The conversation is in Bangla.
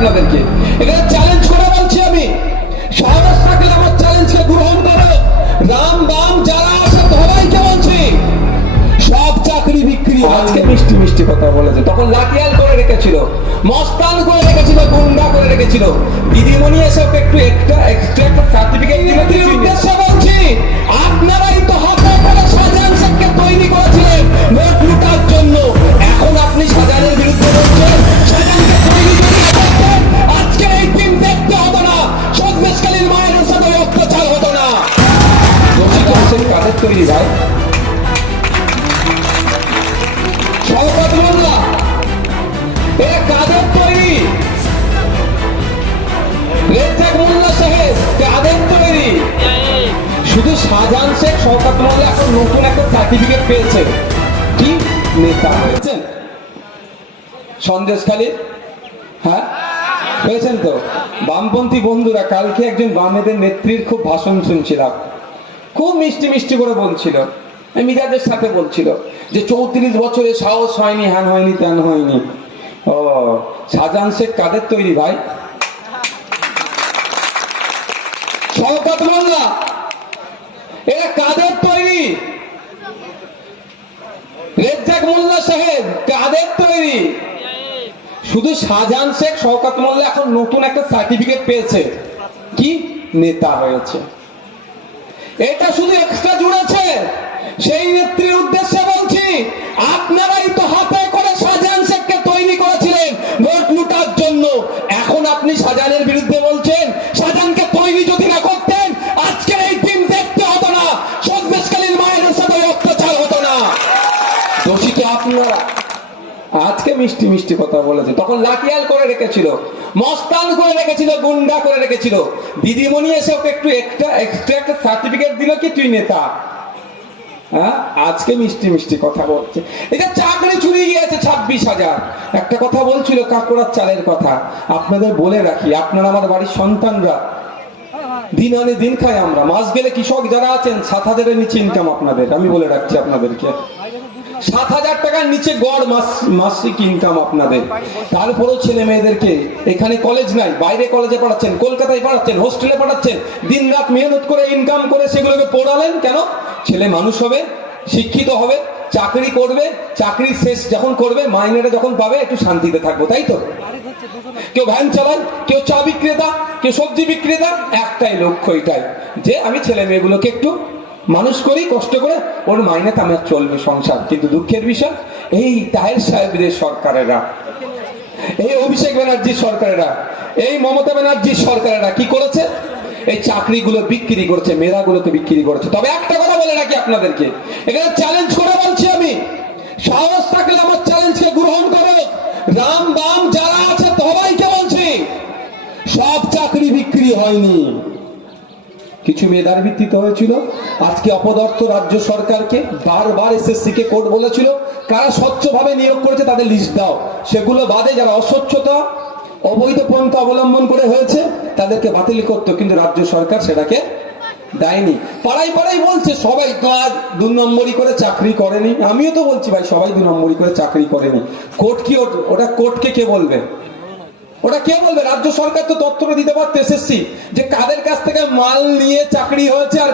আপনাদেরকে। এখানে চ্যালেঞ্জ করে বলছি আমি। সাহস থাকলে আমার চ্যালেঞ্জকে গ্রহণ করো। রাম বাম যারা আছে সবাইকে বলছি সব চাকরি বিক্রি আজকে মিষ্টি মিষ্টি কথা বলেছে। তখন লাঠিয়াল করে রেখেছিল মস্তান করে রেখেছিল গুন্ডা করে রেখেছিল। দিদিমণি এসব একটু একটা এক্সট্রা একটা সার্টিফিকেট দিলে উদ্দেশ্যে বলছি তৈরি শুধু শেখ এখন নতুন একটা সার্টিফিকেট পেয়েছে। কি নেতা হয়েছেন? সন্দেশখালী? হ্যাঁ? পেয়েছেন তো? বামপন্থী বন্ধুরা, কালকে একজন বামেদের নেত্রীর খুব ভাষণ শুনছিলাম। খুব মিষ্টি মিষ্টি করে বলছিল। মিজাজের সাথে বলছিল যে, চৌত্রিশ বছরে সাহস হয়নি, হ্যান হয়নি, ত্যান হয়নি। ও শাহজাহান শেখ কাদের তৈরি ভাই? শওকত কাদের তৈরি? মোল্লা সাহেব, কাদের তৈরি? শুধু শাহজাহান শেখ, শওকত মোল্লা এখন নতুন একটা সার্টিফিকেট পেয়েছে। কি? নেতা হয়েছে। এটা শুধু এক্সট্রা জুড়েছে। সেই নেত্রীর উদ্দেশ্যে বলছি, আপনারাই তো হাতে করে শাহজাহান শেখকে তৈরি করেছিলেন ভোট লুটার জন্য। এখন আপনি শাহজাহানের বিরুদ্ধে বলছেন, শাহজাহানকে তৈরি যদি না করতেন, আজকে এই দিন দেখতে হতো না। সন্দেশকালীন মায়ের সাথে অত্যাচার হতো না। দোষী তো আপনারা? আজকে মিষ্টি মিষ্টি কথা বলেছে। তখন লাঠিয়াল করে রেখেছিল, মস্তান করে রেখেছিল, গুন্ডা করে রেখেছিল। দিদিমণি এসে ওকে একটু একটা এক্সট্রা একটা সার্টিফিকেট দিল কি তুই নেতা? হ্যাঁ? আজকে মিষ্টি মিষ্টি কথা বলছে। এটা চাকরি চুরি গিয়েছে ছাব্বিশ হাজার। একটা কথা বলছিল কাকুরার চালের কথা। আপনাদের বলে রাখি, আপনারা আমার বাড়ির সন্তানরা। দিন আনে দিন খাই আমরা। মাস গেলে কৃষক যারা আছেন, সাত হাজারের নিচে ইনকাম আপনাদের। আমি বলে রাখছি আপনাদেরকে। সাত হাজার টাকার নিচে গড় মাস, মাসিক ইনকাম আপনাদের। তারপরেও ছেলে মেয়েদেরকে এখানে কলেজ নাই, বাইরে কলেজে পড়াচ্ছেন, কলকাতায় পড়াচ্ছেন হোস্টেলে পড়াচ্ছেন দিন রাত মেহনত করে ইনকাম করে সেগুলোকে পড়ালেন কেন? ছেলে মানুষ হবে, শিক্ষিত হবে, চাকরি করবে চাকরি শেষ যখন করবে, মাইনেটা যখন পাবে, একটু শান্তিতে থাকব, তাই তো? কেউ ভ্যান চালান কেউ চা বিক্রেতা, কেউ সবজি বিক্রেতা, একটাই লক্ষ্য এটাই, যে আমি ছেলে মেয়েগুলোকে একটু মানুষ করি কষ্ট করে, ওর মাইনেতে আমার চলবে সংসার, কিন্তু দুঃখের বিষয়, এই তাহের সাহেবদের সরকারেরা, এই অভিষেক ব্যানার্জির সরকারেরা, এই মমতা ব্যানার্জির সরকারেরা কি করেছে? এই চাকরিগুলো বিক্রি করেছে, মেধাগুলোকে বিক্রি করেছে। তবে একটা কথা বলে রাখি আপনাদেরকে, এখানে চ্যালেঞ্জ করে বলছি আমি, সাহস থাকলে আমার চ্যালেঞ্জকে গ্রহণ করো। রাম বাম যারা আছে, সবাইকে বলছি, সব চাকরি বিক্রি হয়নি। কিছু মেধার ভিত্তিতে হয়েছিল। আজকে অপদর্থ রাজ্য সরকারকে বারবার এসএসসি কে কোর্ট বলেছিল, কারা স্বচ্ছভাবে নিয়োগ করেছে তাদের লিস্ট দাও। সেগুলো বাদে যারা অস্বচ্ছতা, অবৈধ পন্থা অবলম্বন করে হয়েছে, তাদেরকে বাতিল করতো, কিন্তু রাজ্য সরকার সেটাকে দেয়নি। পাড়াই পাড়াই বলছে, সবাই আর দু নম্বরই করে, চাকরি করেনি। আমিও তো বলছি, ভাই, সবাই দু নম্বরই করে, চাকরি করেনি। কোর্ট কি ওটা কোর্টকে কে বলবে? ওটা কে বলবে? রাজ্য সরকার তো তথ্যটা দিতে পারতো এসএসসি, যে কাদের কাছ থেকে মাল নিয়ে চাকরি হয়েছে আর